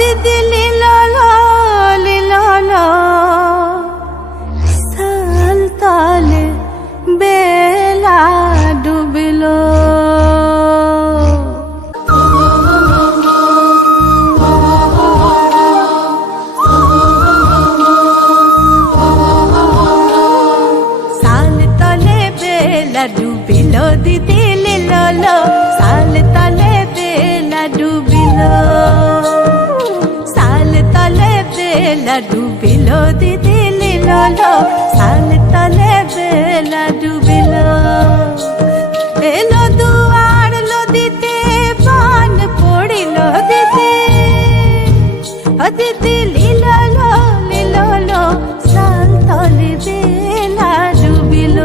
দিদি লীলা লীলা সালতালে বেলা ডুবিল সালতালে বেলা ডুবিল দিদি লীলা সালতালে বেলা ডুবিল সালতালে বেলা ডুবিল দিদি লীলা সালতালে বেলা ডুবিল এলো দুয়ার লদিতে পান পড়িল দিদি দিদি লীলা লীলা সালতালে বেলা ডুবিল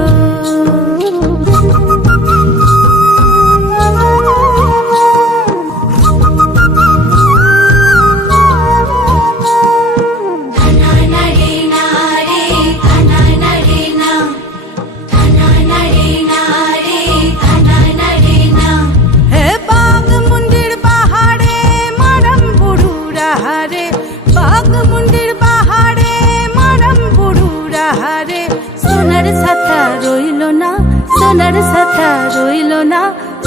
সোনার সাথা রইল না সোনার সাথা রইল না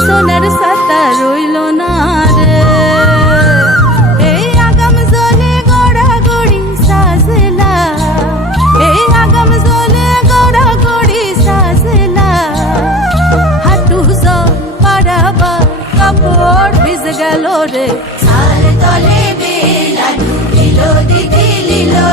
সোনার সাথা রইল না রে এই আগাম জলে গড়াগড়ি সাজলা এই আগাম জলে গড়াগড়ি সাজলা হাঁটু জল পাড়াবার কাপড় ভিজ গেল রে সাল তলে বেলা ডুবিল দিদি লীলা